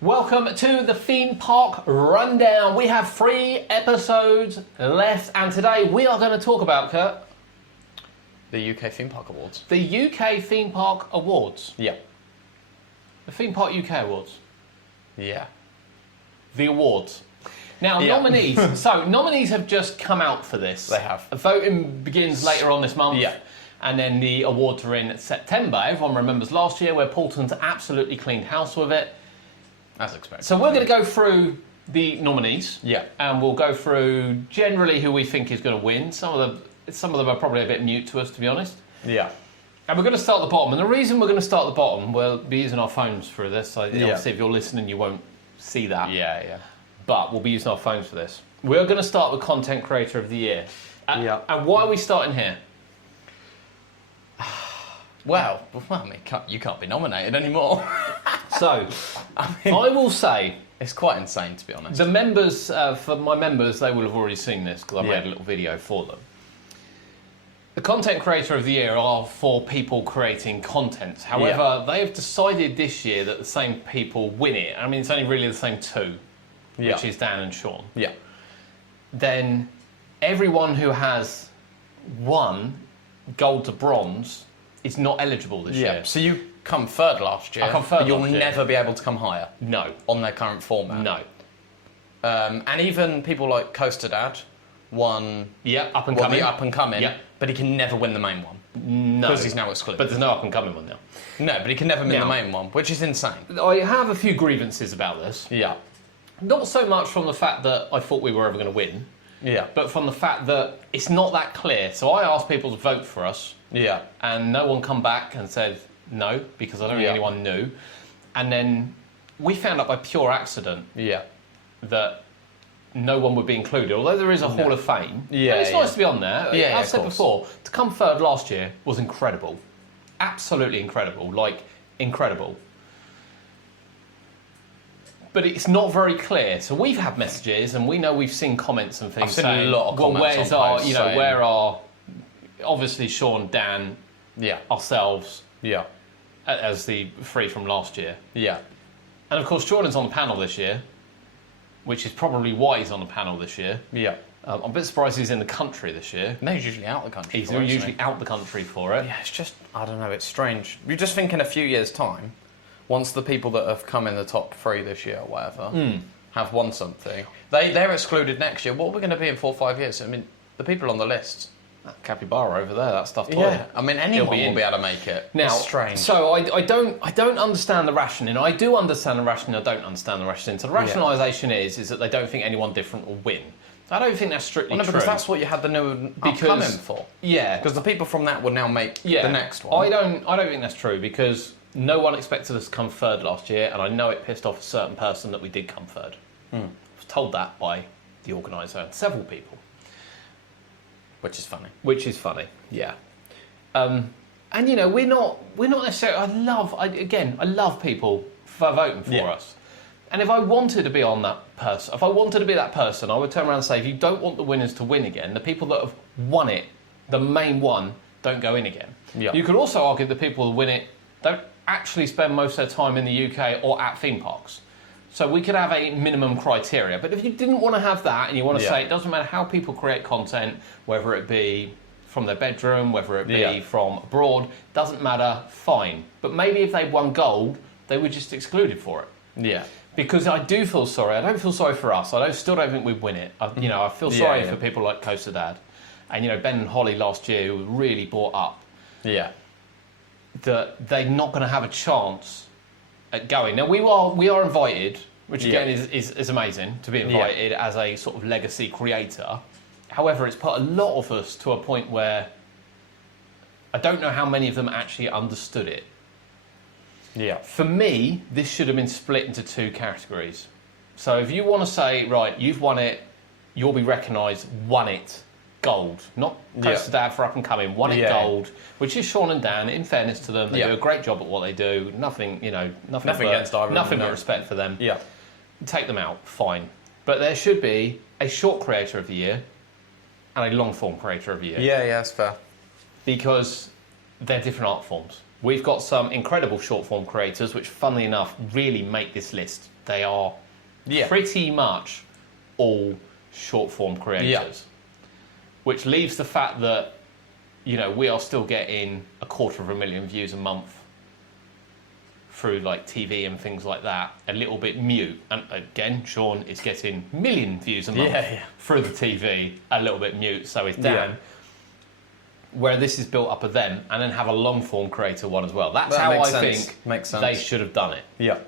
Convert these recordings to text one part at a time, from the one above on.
Welcome to the Theme Park Rundown. We have 3 episodes left, and today we are going to talk about, Kurt, the UK Theme Park Awards. The UK Theme Park Awards. Yeah. The Theme Park UK Awards. Yeah. The awards. Now, Yeah. nominees. So, nominees have just come out for this. They have. Voting begins later on this month. Yeah. And then the awards are in September. Everyone remembers last year where Paulton's absolutely cleaned house with it. As expected. So we're going to go through the nominees. Yeah. And we'll go through generally who we think is going to win. Some of them are probably a bit mute to us, to be honest. Yeah. And we're going to start at the bottom. And the reason we're going to start at the bottom, we'll be using our phones for this. So Yeah. obviously if you're listening, you won't see that. Yeah. But we'll be using our phones for this. We're going to start with Content Creator of the Year. Yeah. And why are we starting here? Well, I mean, you can't be nominated anymore. So, I mean, I will say, it's quite insane, to be honest. the members, for my members, they will have already seen this because I made a little video for them. The Content Creator of the Year are for people creating content. However, they have decided this year that the same people win it. I mean, it's only really the same 2, which is Dan and Sean. Yeah. Then everyone who has won gold to bronze is not eligible this year. So you come third last year. I come third but you'll last year. never be able to come higher No. on their current format. No. And even people like Coaster Dad won. Yeah, up and well, coming. the up and coming. Yeah. But he can never win the main one. No. Because he's now excluded. But there's no up and coming one now. No, but he can never win Now- the main one, which is insane. I have a few grievances about this. Yeah. Not so much from the fact that I thought we were ever going to win, Yeah. but from the fact that it's not that clear. So I asked people to vote for us, Yeah. and no one come back and said no, because I don't think Yeah. anyone knew. And then we found out by pure accident Yeah. that no one would be included, although there is a Hall of Fame. Yeah, And it's nice to be on there. Yeah, I've of said course. before, to come third last year was incredible. Absolutely incredible. Like, incredible. But it's not very clear. So we've had messages, and we know we've seen comments and things I've seen saying, a lot of well, comments where's on our, posts you know, saying- where are, obviously Sean, Dan, Yeah. ourselves, Yeah. as the 3 from last year. Yeah. And of course, Jordan's on the panel this year, which is probably why he's on the panel this year. Yeah. I'm a bit surprised he's in the country this year. No, he's usually out of the country. He's for it, isn't usually he? out the country for it. Yeah, it's just, I don't know, it's strange. You just think in a few years' time, once the people that have come in the top 3 this year or whatever have won something, they're excluded next year. What are we going to be in 4 or 5 years? I mean, the people on the list. That capybara over there, that stuffed Yeah. toy. I mean, anyone He'll be will in. be able to make it. Now, It's strange. so I don't understand the rationing. I do understand the rationing. I don't understand the rationing. So the rationalisation is that they don't think anyone different will win. I don't think that's strictly Well, no, true. because that's what you had the new upcoming for. Yeah, Because the people from that will now make the next one. I don't think that's true because no one expected us to come third last year, and I know it pissed off a certain person that we did come third. I was told that by the organiser and several people. Which is funny. Which is funny, yeah. And you know, we're not necessarily. I love people for voting for us. And if I wanted to be on that person, if I wanted to be that person, I would turn around and say, if you don't want the winners to win again, the people that have won it, the main one, don't go in again. Yeah. You could also argue the people who win it don't actually spend most of their time in the UK or at theme parks. So we could have a minimum criteria. But if you didn't want to have that and you want to say it doesn't matter how people create content, whether it be from their bedroom, whether it be from abroad, doesn't matter, fine. But maybe if they won gold, they were just excluded for it. Yeah. Because I do feel sorry. I don't feel sorry for us. Still don't think we'd win it. I feel sorry for people like Coaster Dad. And, Ben and Holly last year who really brought up that they're not going to have a chance at going. Now, we are invited, which again is amazing to be invited as a sort of legacy creator. However, it's put a lot of us to a point where I don't know how many of them actually understood it. Yeah. For me, this should have been split into 2 categories. So if you want to say, right, you've won it, you'll be recognised, won it, gold. Not Coaster Dad for up and coming, won it gold, which is Sean and Dan. In fairness to them, they do a great job at what they do. Nothing against either. Nothing but respect for them. Yeah. Take them out, fine. But there should be a short creator of the year and a long form creator of the year. Yeah, that's fair. Because they're different art forms. we've got some incredible short-form creators, which, funnily enough, really make this list. They are pretty much all short-form creators, which leaves the fact that, you know, we are still getting 250,000 views a month through like TV and things like that, a little bit mute. And again, Sean is getting million views a month through the TV, a little bit mute, so is Dan. Where this is built up of them, and then have a long form creator one as well. That's how I think they should have done it. Yeah.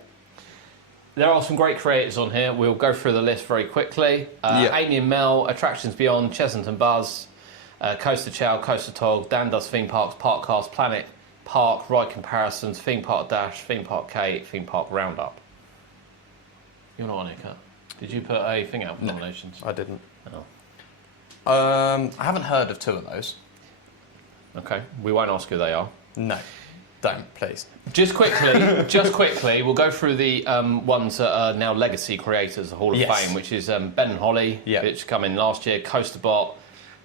There are some great creators on here. We'll go through the list very quickly. Amy and Mel, Attractions Beyond, Chesington Buzz, Coaster Chow, Coaster Tog, Dan Does Theme Parks, Parkcast, Planet Park, Ride Comparisons, Theme Park Dash, Theme Park Kate, Theme Park Roundup. You're not on it, Kurt. Did you put a thing out for nominations? I didn't. Oh. I haven't heard of 2 of those. Okay, we won't ask who they are. No, don't, please. Just quickly, we'll go through the ones that are now legacy creators, the Hall of Fame, which is Ben and Holly, which come in last year, Coasterbot,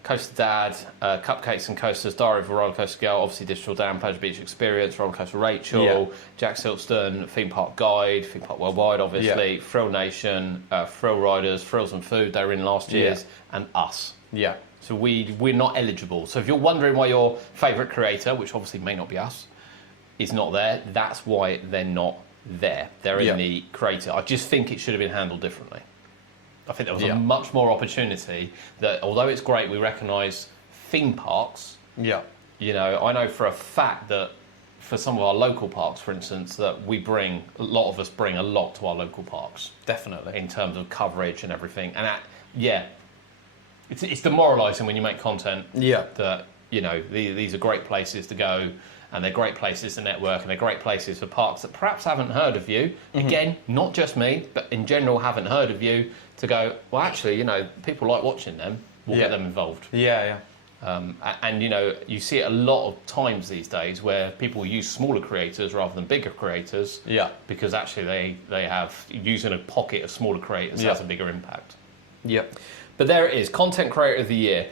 Coaster Dad, Cupcakes and Coasters, Diary of a Roller Coaster Girl, obviously Digital Dan, Pleasure Beach Experience, Roller Coaster Rachel, Jack Silkston, Theme Park Guide, Theme Park Worldwide, obviously, Thrill Nation, Thrill Riders, Thrills and Food, they were in last year's, and us. Yeah. So we're not eligible. So if you're wondering why your favourite creator, which obviously may not be us, is not there, that's why they're not there. They're in the creator. I just think it should have been handled differently. I think there was a much more opportunity that, although it's great, we recognise theme parks. Yeah. You know, I know for a fact that for some of our local parks, for instance, that a lot of us bring a lot to our local parks. Definitely. In terms of coverage and everything. And it's demoralising when you make content that, you know, these are great places to go, and they're great places to network, and they're great places for parks that perhaps haven't heard of you. Again, not just me, but in general haven't heard of you, to go, well, actually, you know, people like watching them, we'll get them involved. And, you know, you see it a lot of times these days where people use smaller creators rather than bigger creators because actually they have, using a pocket of smaller creators has a bigger impact. But there it is, Content Creator of the Year.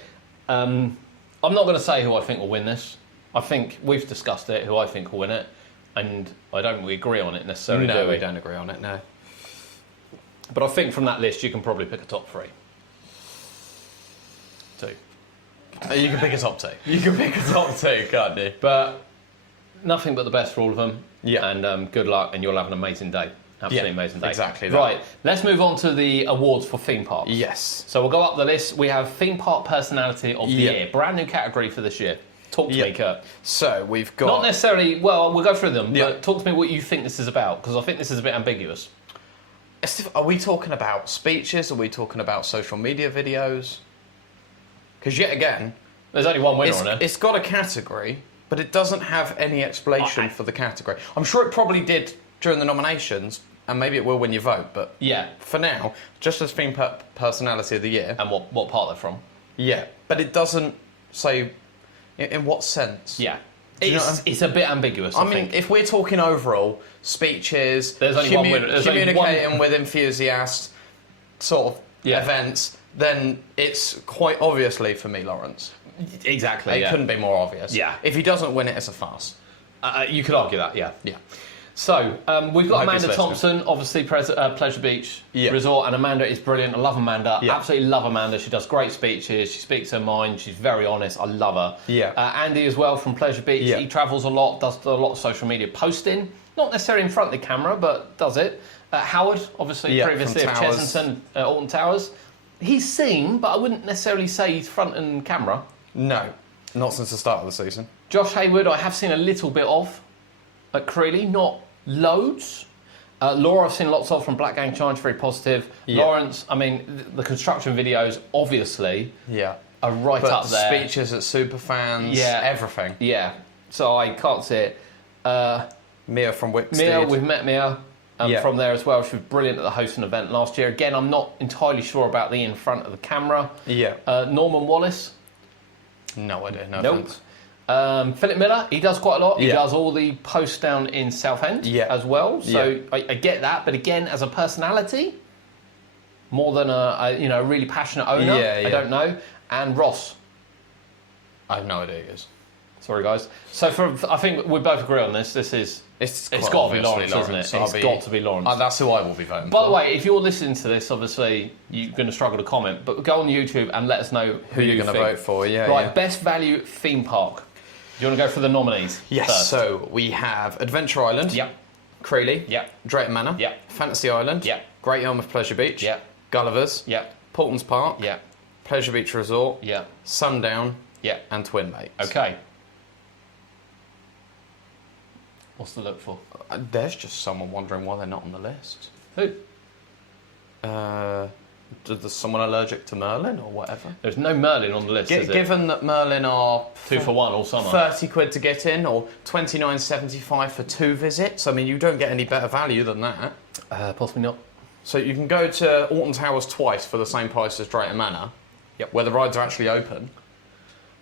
I'm not going to say who I think will win this. I think we've discussed it, who I think will win it, and I don't really agree on it necessarily. No, we don't agree on it, no. But I think from that list, you can probably pick a top 3. 2. You can pick a top 2. You can pick a top 2, can't you? But nothing but the best for all of them. Yeah. And good luck, and you'll have an amazing day. Absolutely amazing day. Exactly that. Right, let's move on to the awards for theme parks. Yes. So we'll go up the list. We have Theme Park Personality of the Year. Brand new category for this year. Talk to me, Kurt. So we've got... Not necessarily... Well, we'll go through them, but talk to me what you think this is about, because I think this is a bit ambiguous. Are we talking about speeches? Are we talking about social media videos? Because yet again... There's only one winner on it. It's got a category, but it doesn't have any explanation for the category. I'm sure it probably did during the nominations, and maybe it will when you vote, but for now, just as Theme Park Personality of the Year. And what part they're from. Yeah, but it doesn't say in what sense. Yeah. It's a bit ambiguous, I think. If we're talking overall, speeches, there's only one winner. Communicating with enthusiasts, sort of events, then it's quite obviously for me, Lawrence. Exactly. It couldn't be more obvious. Yeah. If he doesn't win it, it's a farce. You could argue that, yeah. So, we've got Amanda Thompson, obviously Pleasure Beach Resort, and Amanda is brilliant. I love Amanda. Absolutely love Amanda. She does great speeches. She speaks her mind. She's very honest. I love her. Andy as well from Pleasure Beach. He travels a lot, does a lot of social media posting. Not necessarily in front of the camera, but does it. Howard, obviously previously of Chesington, Alton Towers. He's seen, but I wouldn't necessarily say he's front and camera. No, not since the start of the season. Josh Hayward, I have seen a little bit of at Creeley, not loads. Laura, I've seen lots of from Black Gang Challenge, very positive. Lawrence, I mean, the construction videos, obviously, are right up there. Speeches at Superfans, everything. Yeah, so I can't see it. Mia from Wicksteed. Mia, we've met Mia from there as well. She was brilliant at the hosting event last year. Again, I'm not entirely sure about the in front of the camera. Norman Wallace. No idea, no nope. Philip Miller, he does quite a lot. He does all the posts down in Southend as well. So I get that, but again, as a personality, more than a really passionate owner, I don't know. And Ross, I have no idea who he is. Sorry, guys. So I think we both agree on this. It's got to be Lawrence, isn't it? It's got to be Lawrence. That's who I will be voting for. By the way, if you're listening to this, obviously you're going to struggle to comment, but go on YouTube and let us know who you're going to vote for. Yeah. Right, best value theme park. Do you want to go for the nominees? Yes. First? So we have Adventure Island. Yep. Creeley. Yep. Drayton Manor. Yep. Fantasy Island. Yep. Great Yarmouth Pleasure Beach. Yep. Gulliver's. Yep. Paulton's Park. Yep. Pleasure Beach Resort. Yep. Sundown. Yep. And Twin Lakes. Okay. What's the look for? There's just someone wondering why they're not on the list. Who? There's someone allergic to Merlin or whatever? There's no Merlin on the list, is it? Given that Merlin are 2 for 1 all summer. 30 quid to get in, or 29.75 for 2 visits. I mean, you don't get any better value than that. Possibly not. So you can go to Alton Towers twice for the same price as Drayton Manor. Yep. Where the rides are actually open.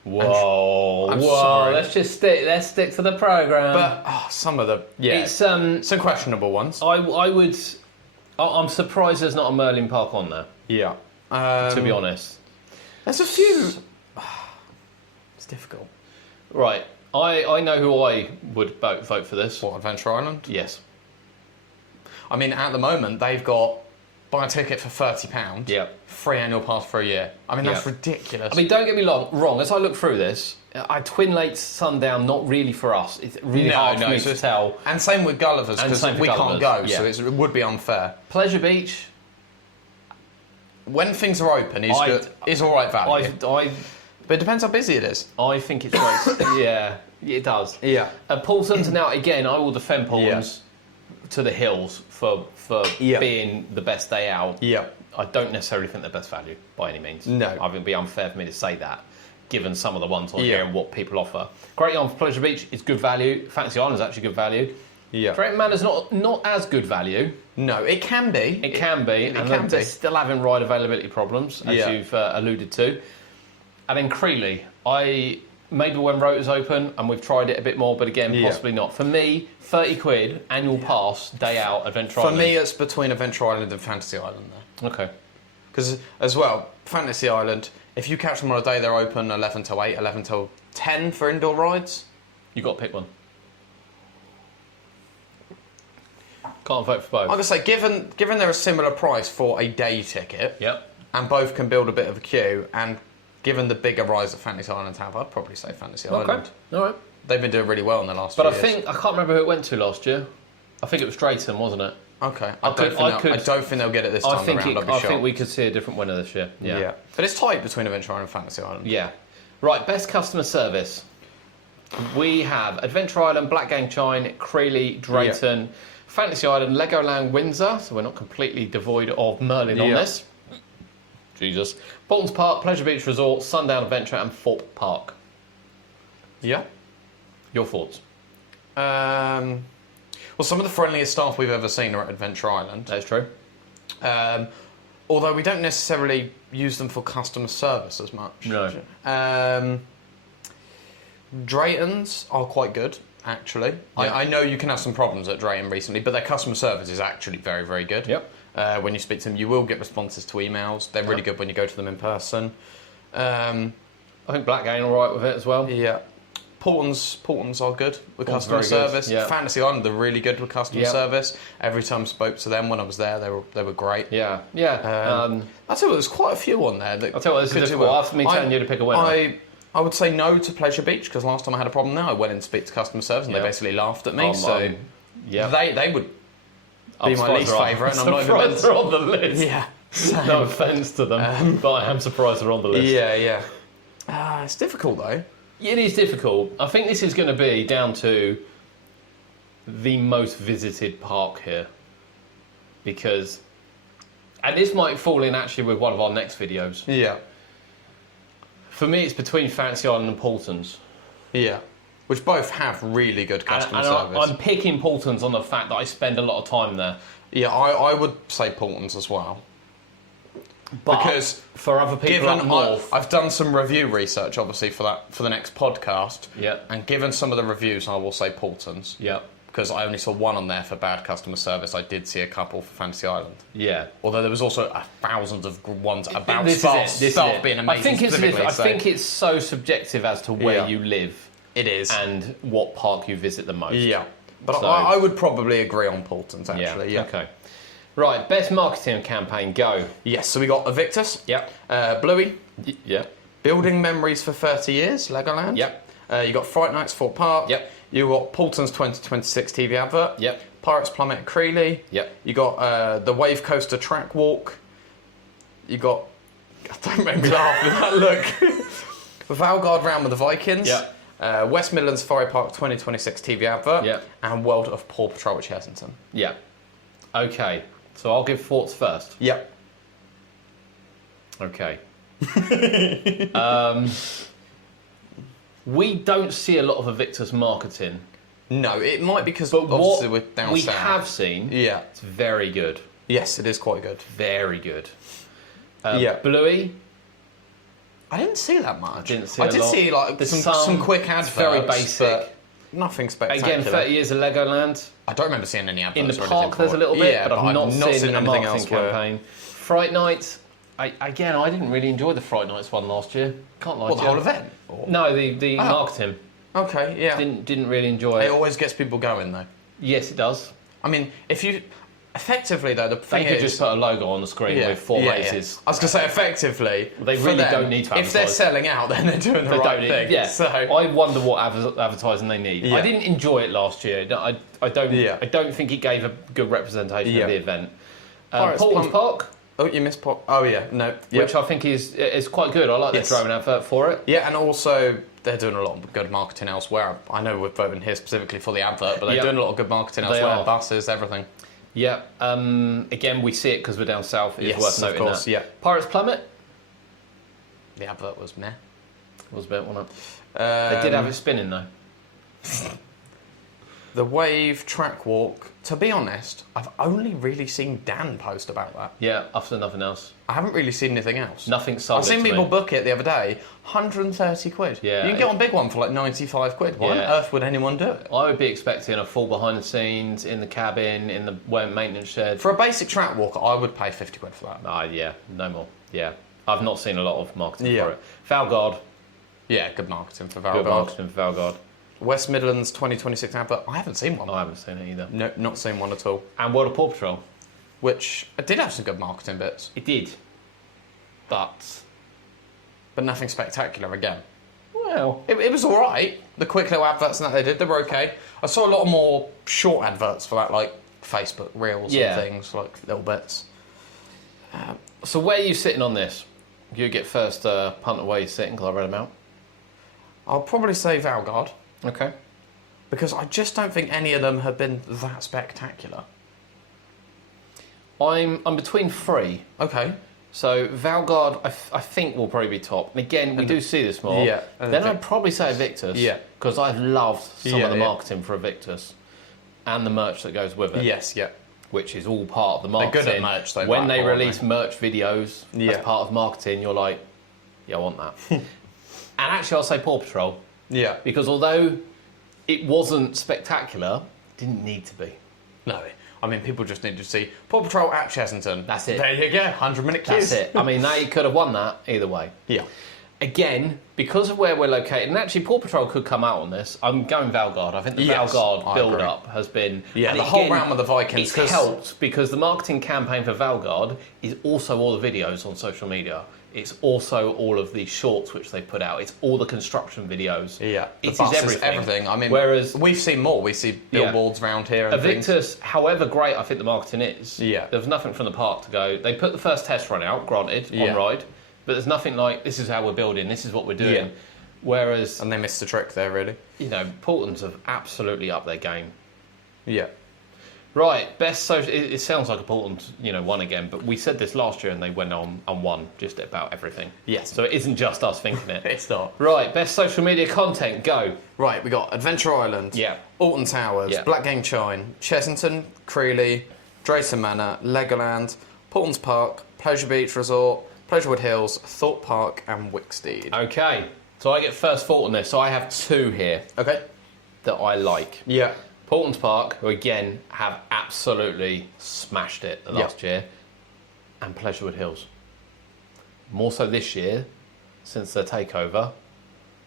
Whoa! I'm whoa! sorry. Let's stick to the programme. But some of the it's some questionable ones. I'm surprised there's not a Merlin Park on there. Yeah. To be honest, there's a few. It's difficult. Right. I know who I would vote for this. What, Adventure Island? Yes. I mean, at the moment they've got buy a ticket for £30. Yeah. Free annual pass for a year. I mean, that's ridiculous. I mean, don't get me wrong. As I look through this, Twin Lakes, Sundown, not really for us. It's really hard for me to tell. And same with Gulliver's, because we can't go, so it would be unfair. Pleasure Beach. When things are open, is good. Is all right value. But it depends how busy it is. I think it's great. Yeah, it does. Yeah. Paulson's now again. I will defend Paulson's to the hills for being the best day out. Yeah. I don't necessarily think they're best value by any means. No. I think it'd be unfair for me to say that, given some of the ones on here and what people offer. Great Yarmouth Pleasure Beach is good value. Fantasy Island's actually good value. Yeah. Drayton Manor's not as good value. No, it can be. It can be. And they're still having ride availability problems, as you've alluded to. And then Creeley. Maybe when Rotor's open and we've tried it a bit more, but again, possibly not. For me, 30 quid, annual pass, day out, Adventure Island. For me, it's between Adventure Island and Fantasy Island there. Okay. Because, as well, Fantasy Island, if you catch them on a day, they're open 11 till 8, 11 till 10 for indoor rides. You've got to pick one. Can't vote for both. I'm going to say, given they're a similar price for a day ticket, and both can build a bit of a queue, and given the bigger rise that Fantasy Island have, I'd probably say Fantasy Island. Okay, all right. They've been doing really well in the last few years. But I can't remember who it went to last year. I think it was Drayton, wasn't it? Okay. I don't think they'll get it this time around. I think we could see a different winner this year. Yeah. But it's tight between Adventure Island and Fantasy Island. Yeah. Right, best customer service. We have Adventure Island, Black Gang Chine, Creeley, Drayton, Fantasy Island, Legoland, Windsor. So we're not completely devoid of Merlin on this. Jesus. Paulton's Park, Pleasure Beach Resort, Sundown Adventure, and Thorpe Park. Yeah. Your thoughts? Well, some of the friendliest staff we've ever seen are at Adventure Island. That's true. Although we don't necessarily use them for customer service as much. No. Drayton's are quite good, actually. Yeah. I know you can have some problems at Drayton recently, but their customer service is actually very, very good. Yep. When you speak to them, you will get responses to emails. They're really good when you go to them in person. I think Black Gang all right with it as well. Yeah. Paulton's are good with customer service. Yeah. Fantasy Island, they're really good with customer service. Every time I spoke to them when I was there, they were great. Yeah. I'll tell you what, there's quite a few on there. I'll tell you what, this is difficult. After me telling you to pick a winner. I would say no to Pleasure Beach, because last time I had a problem there, I went in to speak to customer service and they basically laughed at me. They would be my least favourite, and I'm not even they're on the list. Yeah. No offence to them, but I am surprised they're on the list. Yeah. It's difficult though. It is difficult. I think this is going to be down to the most visited park here, because, and this might fall in actually with one of our next videos. Yeah. For me, it's between Fantasy Island and Paulton's. Yeah. Which both have really good customer service. I'm picking Paulton's on the fact that I spend a lot of time there. Yeah, I would say Paulton's as well. But because for other people up north, I've done some review research, obviously, for the next podcast. Yeah. And given some of the reviews, I will say Paulton's. Yeah. Because I only saw one on there for bad customer service. I did see a couple for Fantasy Island. Yeah. Although there was also thousands of ones about staff being amazing. I think it's so subjective as to where you live. It is. and what park you visit the most. Yeah. But So- I would probably agree on Paulton's, actually. Yeah. Okay. Right, best marketing campaign, go. Yes, so we got Evictus. Yep. Bluey. Yep. Building Memories for 30 Years, Legoland. Yep. You got Fright Nights, Fort Park. Yep. You got Paulton's 2026 TV advert. Yep. Pirates Plummet at Creeley. Yep. You got the Wave Coaster Track Walk. You got... Don't make me laugh with that look. Valgard Round with the Vikings. Yep. West Midlands Safari Park 2026 TV advert. Yep. And World of Paw Patrol at Chessington. Yep. Okay, so I'll give thoughts first. Yep. Okay. We don't see a lot of Evictus marketing, No, it might because but obviously we're what down we south. have seen, Yeah. it's very good. Yes, it is quite good. Very good. Yeah. Bluey, I didn't see that much. Didn't see I a did lot. see like There's some quick adverts. It's very basic. But nothing spectacular. Again, 30 years of Legoland. I don't remember seeing any adverts. In the or anything park, for there's a it. little bit, yeah, but I've not seen a anything marketing else where- campaign. Fright Night, I didn't really enjoy the Fright Nights one last year. Can't lie What, to the you. whole event? Or- No, the Oh. marketing. Okay, yeah. Didn't really enjoy It it. always gets people going though. Yes, it does. I mean, if you effectively though, the They thing could is, just put a logo on the screen with four races. I was gonna say effectively. They for really them, don't need to If they're advertise. selling out, then they're doing the They right don't need, thing. yeah. So I wonder what advertising they need. Yeah. I didn't enjoy it last year. I don't. Yeah. I don't think it gave a good representation Yeah. of the event. Pirates Paulton's Plum- Park, oh, you missed pop. Oh yeah, no. Yep. which I think is quite good. I like Yes. the drone advert for it. Yeah, and also they're doing a lot of good marketing elsewhere. I know we're voting here specifically for the advert, but they're Yep. doing a lot of good marketing They elsewhere. are. Buses, everything. Yeah. Again, we see it because we're down south. It's Yes, worth of noting course, that. yeah. Pirates Plummet The advert was meh. was a bit, wasn't it? They did have it spinning though. The Wave Track Walk. To be honest, I've only really seen Dan post about that. Yeah, after nothing else. I haven't really seen anything else. Nothing sold. I've seen it to people me. book it the other day, 130 quid. Yeah. You can get on big one for like 95 quid. Why Yeah. on earth would anyone do it? I would be expecting a full behind the scenes, in the cabin, in the maintenance shed. For a basic track walk, I would pay 50 quid for that. Yeah, no more. Yeah. I've not seen a lot of marketing Yeah. for it. Valgard, Yeah, good marketing for good Valgard. marketing for Valgard. West Midlands 2026 advert. I haven't seen one. I haven't seen it either. No, not seen one at all. And World of Paw Patrol. Which did have some good marketing bits, It did. But, but nothing spectacular again. well, It was all right. The quick little adverts and that they did, they were okay. I saw a lot more short adverts for that, like Facebook Reels Yeah. and things, like little bits. so where are you sitting on this? You get first punt away sitting, because I read them out. I'll probably say Valgard, Okay. because I just don't think any of them have been that spectacular. I'm between three. Okay. So Valgard, I think will probably be top. And again, we do see this more. Yeah, and Then the- I'd probably say Evictus. Yeah. Because I've loved some Yeah, of the yeah. marketing for Evictus and the merch that goes with it. Yes, yeah. Which is all part of the They're marketing. good at merch, though, When that they part, aren't release they? merch videos Yeah. as part of marketing, you're like, yeah, I want that. And actually, I'll say Paw Patrol. Yeah. Because although it wasn't spectacular, it didn't need to be. No, I mean, people just need to see Paw Patrol at Chessington. That's it. There you go, 100-minute queues. That's it. I mean, they could have won that either way. Yeah. Again, because of where we're located, and actually Paw Patrol could come out on this, I'm going Valgard. I think the Yes, Valgard I build-up has been... Yeah, and the whole round with the Vikings, It's 'cause- helped because the marketing campaign for Valgard is also all the videos on social media. It's also all of the shorts which they put out. It's all the construction videos. Yeah, It is buses, everything. I mean, Whereas we've seen more. We see billboards around here and things. Evictus, however great I think the marketing is, Yeah. there was nothing from the park to go. They put the first test run out, granted, Yeah. on ride, but there's nothing like, this is how we're building, this is what we're doing. Yeah. Whereas, And they missed the trick there, really. you know, Portland's have absolutely upped their game. Yeah. Right, best social. It sounds like a Portland, won again, but we said this last year and they went on and won just about everything. Yes. So it isn't just us thinking it. It's not. Right, best social media content, go. Right, we got Adventure Island, Yeah. Alton Towers, Yeah. Black Game Chine, Chessington, Creeley, Drayton Manor, Legoland, Portland's Park, Pleasure Beach Resort, Pleasurewood Hills, Thorpe Park, and Wicksteed. Okay, so I get first thought on this. So I have two here Okay. that I like. Yeah. Portland's Park, who again have absolutely smashed it the last year, and Pleasurewood Hills. More so this year, since their takeover,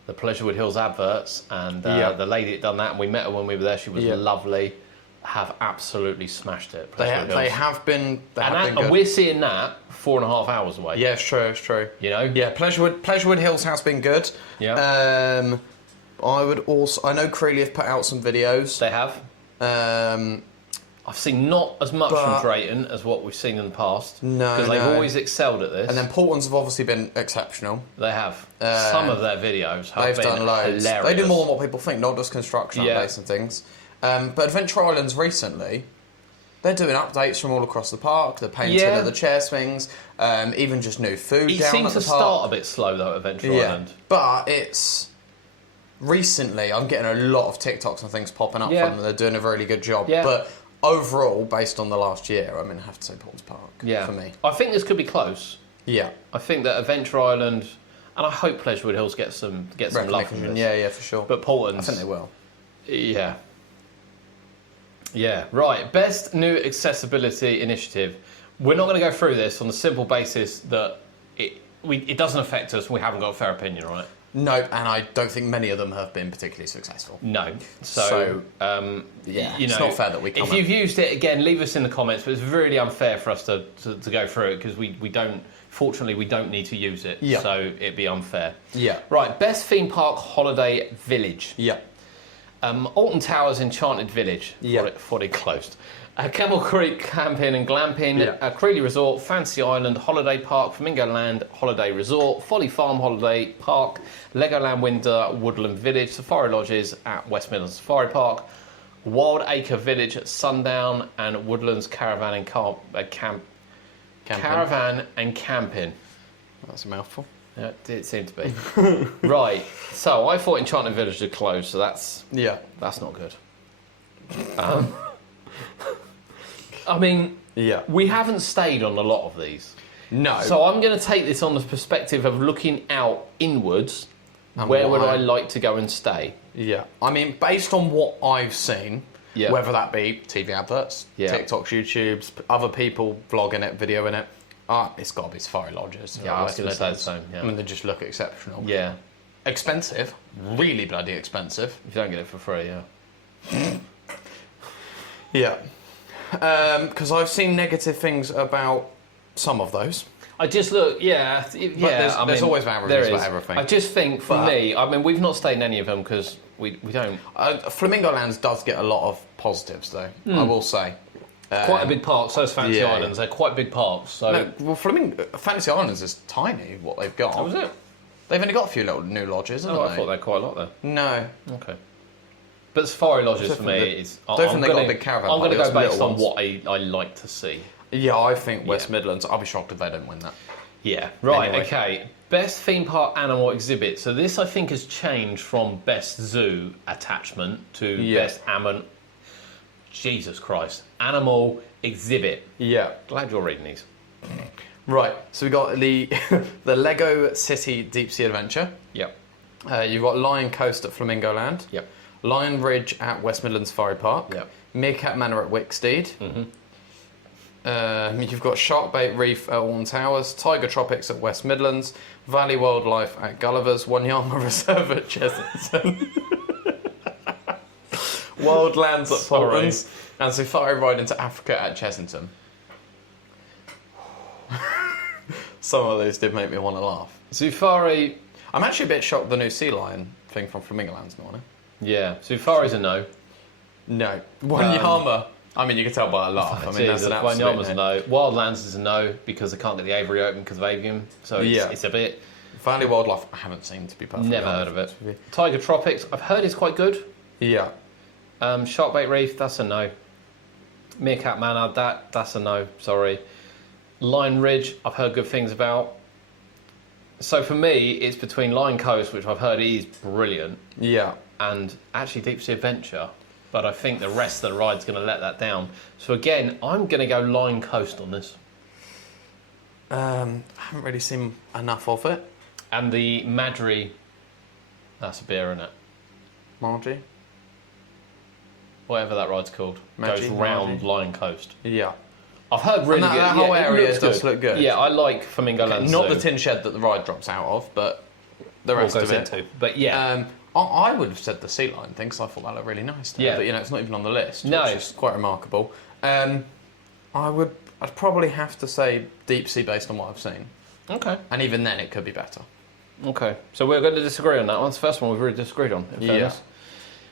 the Pleasurewood Hills adverts, and the lady that done that, and we met her when we were there. She was lovely. Have absolutely smashed it. They have been good. And we're seeing that 4.5 hours away. Yeah, it's true. You know? Yeah, Pleasurewood Hills has been good. Yeah. I know Creeley have put out some videos. They have. I've seen not as much from Drayton as what we've seen in the past. No, because they've always excelled at this. And then Portland's have obviously been exceptional. They have. Some of their videos have they've been done loads. hilarious. They do more than what people think, not just construction updates and things. But Adventure Islands recently, they're doing updates from all across the park. They're painting of the chair swings, even just new food down at the park. It seems to start a bit slow though, Adventure Island. But it's recently I'm getting a lot of TikToks and things popping up from them. They're doing a really good job. Yeah. But overall, based on the last year, I mean, I have to say Portland's Park for me. I think this could be close. Yeah. I think that Adventure Island, and I hope Pleasurewood Hills get some love from this. Yeah, for sure. But Portland's, I think they will. Yeah. Yeah, right. Best new accessibility initiative. We're not going to go through this on the simple basis that it doesn't affect us. We haven't got a fair opinion on it. No, and I don't think many of them have been particularly successful. No. So it's not fair that we comment. If you've used it, again, leave us in the comments, but it's really unfair for us to go through it because we don't, fortunately, we don't need to use it. Yeah. So it'd be unfair. Yeah. Right, best theme park holiday village. Yeah. Alton Towers Enchanted Village, before they closed. Camel Creek Camping and Glamping, Creeley Resort, Fancy Island Holiday Park, Flamingo Land Holiday Resort, Folly Farm Holiday Park, Legoland Windsor Woodland Village, Safari Lodges at West Midlands Safari Park, Wild Acre Village at Sundown, and Woodlands Caravan and Caravan and Camping. That's a mouthful. Yeah, it seemed to be. Right, so I thought Enchanted Village had closed, so that's not good. I mean, we haven't stayed on a lot of these. No. So I'm going to take this on the perspective of looking out inwards. Where would I like to go and stay? Yeah. I mean, based on what I've seen, whether that be TV adverts, TikToks, YouTubes, other people vlogging it, videoing it, it's got to be Safari Lodges. Yeah, I was going to say the same. Yeah. I mean, they just look exceptional. Yeah. Expensive. Really bloody expensive. If you don't get it for free, Yeah. Because I've seen negative things about some of those. I just look, There's always bad reviews about everything. I just think, for me, I mean, we've not stayed in any of them because we don't. Flamingo Lands does get a lot of positives, though, I will say. Quite a big park, so is Fancy Islands. They're quite big parks. So. No, Fancy Islands is tiny, what they've got. Oh, was it? They've only got a few little new lodges, haven't they? I thought they had quite a lot there. No. Okay. But Safari Lodges for me is... I don't think they've got a big caravan I'm going to park, go based on what I like to see. Yeah, I think West Midlands, I'll be shocked if they don't win that. Yeah, right, Anyway. okay. Best theme park animal exhibit. So this, I think, has changed from best zoo attachment to best Jesus Christ. Animal exhibit. Yeah. Glad you're reading these. Right, so we got the Lego City Deep Sea Adventure. Yep. You've got Lion Coast at Flamingo Land. Yep. Lion Ridge at West Midlands Safari Park. Yep. Meerkat Manor at Wicksteed. You've got Sharkbait Reef at Alton Towers. Tiger Tropics at West Midlands. Valley Wildlife at Gulliver's. Wanyama Reserve at Chessington. Wildlands at Portland's. And Safari Ride into Africa at Chessington. Some of those did make me want to laugh. Safari... I'm actually a bit shocked the new sea lion thing from Flamingo Land's not on it. Yeah, Safari's a no. No. Wanyama. I mean, you can tell by a laugh. I mean, that's an absolute Wanyama's a no. Wildlands is a no because they can't get the aviary open because of avian. So it's a bit... Valley Wildlife, I haven't seen, to be perfectly Never honest. heard of it. Tiger Tropics, I've heard it's quite good. Yeah. Sharkbait Reef, that's a no. Meerkat Manor, that's a no, sorry. Lion Ridge, I've heard good things about. So for me, it's between Lion Coast, which I've heard is brilliant, and actually Deep Sea Adventure. But I think the rest of the ride's going to let that down. So again, I'm going to go Lion Coast on this. I haven't really seen enough of it. And the Madri, that's a beer, isn't it? Margie? Whatever that ride's called. Goes round Lion Coast. Yeah. I've heard really good. That whole area does look good. Yeah, I like Flamingo Land Not Zoo. the tin shed that the ride drops out of, but the rest goes of it. into. But yeah. I would have said the sea lion thing because I thought that looked really nice. Yeah. But it's not even on the list, No. which is quite remarkable. I'd probably have to say deep sea based on what I've seen. Okay. And even then, it could be better. Okay. So we're going to disagree on that one. It's the first one we've really disagreed on, in fairness.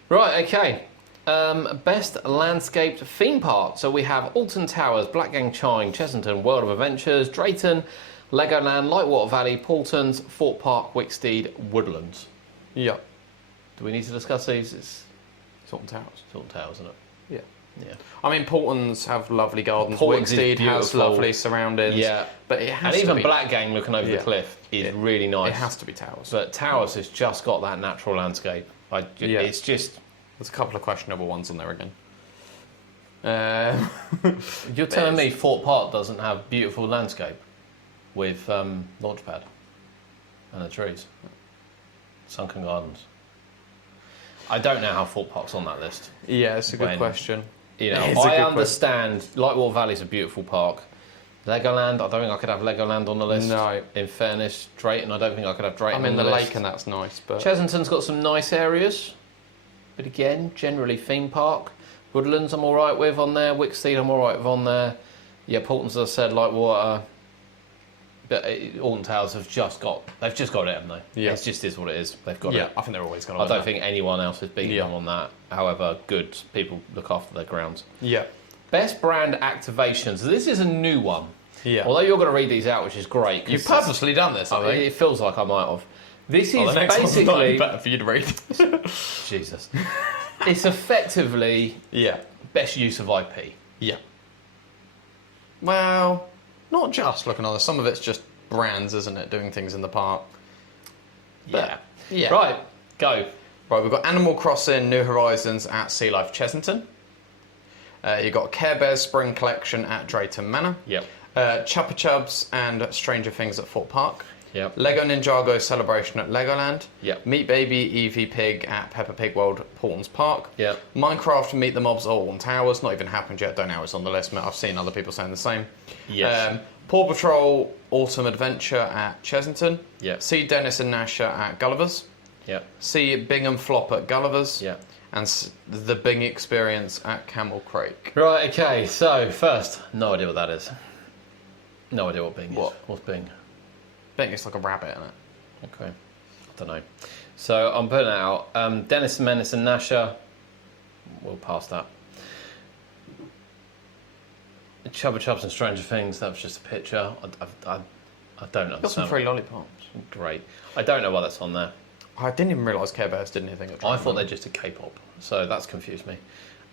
Right, okay. Best landscaped theme park. So we have Alton Towers, Blackgang Chine, Chessington, World of Adventures, Drayton, Legoland, Lightwater Valley, Paultons, Fort Park, Wicksteed, Woodlands. Yeah. Do we need to discuss these? It's Alton Towers. Alton Towers, isn't it? Yeah. Yeah. I mean, Paultons have lovely gardens. Paultons is Wicksteed has beautiful. lovely surroundings. Yeah. But it has And to even be... Blackgang looking over the cliff is really nice. It has to be Towers. But Towers has just got that natural landscape. It's just... There's a couple of questionable ones on there again. You're telling me Fort Park doesn't have beautiful landscape with launchpad and the trees, sunken gardens. I don't know how Fort Park's on that list. Yeah, it's a good question. You know, I understand Lightwater Valley's a beautiful park. Legoland, I don't think I could have Legoland on the list. No. In fairness, Drayton, I don't think I could have Drayton I'm in on the list. lake and that's nice, but... Chessington's got some nice areas, but again, generally theme park. Woodlands I'm all right with on there. Wicksteed I'm all right with on there. Yeah, Paultons, as I said, Lightwater. But Alton Towers they've just got it, haven't they? Yeah. It just is what it is. They've got it. Yeah, I think they're always going to I don't think anyone else is beating them on that. However, good people look after their grounds. Yeah. Best brand activations. This is a new one. Yeah. Although you're going to read these out, which is great. You've purposely done this, I think. It feels like I might have. This is the next one's basically better for you to read. Jesus. It's effectively best use of IP. Yeah. Well, not just looking on this. Some of it's just brands, isn't it? Doing things in the park. Yeah. Yeah. Right. Go. Right, we've got Animal Crossing New Horizons at Sea Life Chessington. You've got Care Bears Spring Collection at Drayton Manor. Yep. Chupa Chups and Stranger Things at Fort Park. Yep. Lego Ninjago Celebration at Legoland. Yep. Meet Baby Eevee Pig at Peppa Pig World, Paultons Park. Yep. Minecraft Meet the Mobs at Alton Towers. Not even happened yet. Don't know it's on the list. I've seen other people saying the same. Yes. Paw Patrol Autumn Adventure at Chessington. Yep. See Dennis and Nasher at Gulliver's. Yep. See Bing and Flop at Gulliver's. Yep. And the Bing Experience at Camel Creek. Right, okay, so first, no idea what that is. No idea what Bing is. What? What's Bing? Bing is like a rabbit, isn't it? Okay, I don't know. So I'm putting it out. Dennis, Menace and Nasher, we'll pass that. Chubba Chubs and Stranger Things, that was just a picture. I don't understand. Got some free lollipops. Great. I don't know why that's on there. I didn't even realise Care Bears did anything at I thought they just did K-pop, so that's confused me.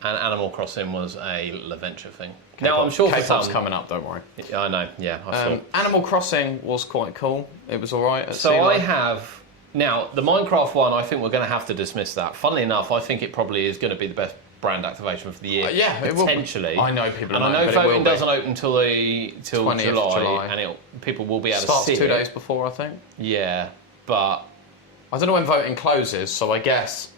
And Animal Crossing was a LaVenture thing. Now, I'm sure for K-pop's some... coming up, don't worry. I know, yeah, I saw. Animal Crossing was quite cool. It was alright. So I have... Now, the Minecraft one, I think we're going to have to dismiss that. Funnily enough, I think it probably is going to be the best brand activation for the year. Yeah, it will. Potentially. I know people and are I know voting doesn't open till 20th July, and people will be able to see Starts 2 it. days before, I think. Yeah, but... I don't know when voting closes, so I guess...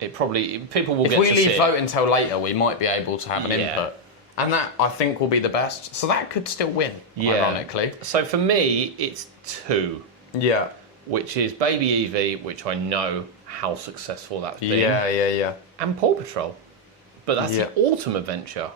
people will if get we to leave see voting until later, we might be able to have an input. And that, I think, will be the best. So that could still win, ironically. So for me, it's 2. Yeah. Which is Baby Eevee, which I know how successful that's been. Yeah. And Paw Patrol. But that's the Autumn Adventure.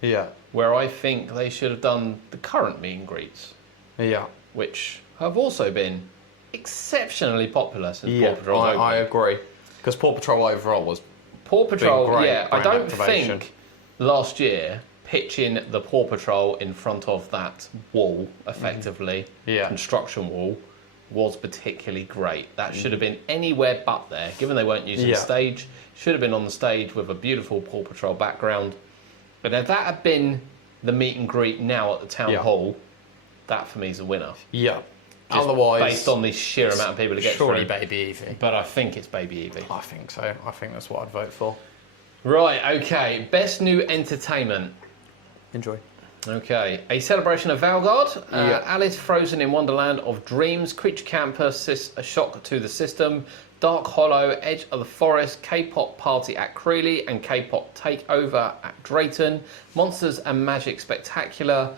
Yeah. Where I think they should have done the current meet and greets. Yeah. Which have also been exceptionally popular since Paw Patrol. I agree. Because Paw Patrol overall was Paw Patrol, great I don't activation. think last year pitching the Paw Patrol in front of that wall, effectively, construction wall, was particularly great. That should have been anywhere but there, given they weren't using the stage. Should have been on the stage with a beautiful Paw Patrol background. But if that had been the meet and greet now at the town hall, that for me is a winner. Yeah. Just otherwise, based on the sheer amount of people to get surely through. Baby Eevee. But I think it's Baby Eevee. I think so. I think that's what I'd vote for. Right, okay. Best new entertainment. Enjoy. Okay. A Celebration of Valgard. Alice Frozen in Wonderland of Dreams. Creature Campus, A Shock to the System. Dark Hollow, Edge of the Forest. K-Pop Party at Creeley and K-Pop Takeover at Drayton. Monsters and Magic Spectacular.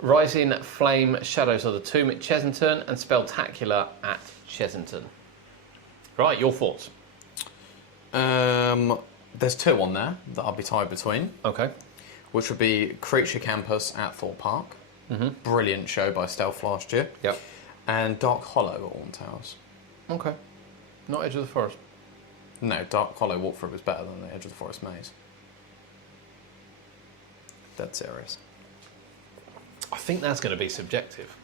Rising Flame, Shadows of the Tomb at Chesington, and Spectacular at Chesington. Right, your thoughts? There's 2 on there that I'll be tied between. Okay. Which would be Creature Campus at Thorpe Park. Mm-hmm. Brilliant show by Stealth last year. Yep. And Dark Hollow at Alton Towers. Okay. Not Edge of the Forest. No, Dark Hollow walkthrough was better than the Edge of the Forest maze. Dead serious. I think that's going to be subjective.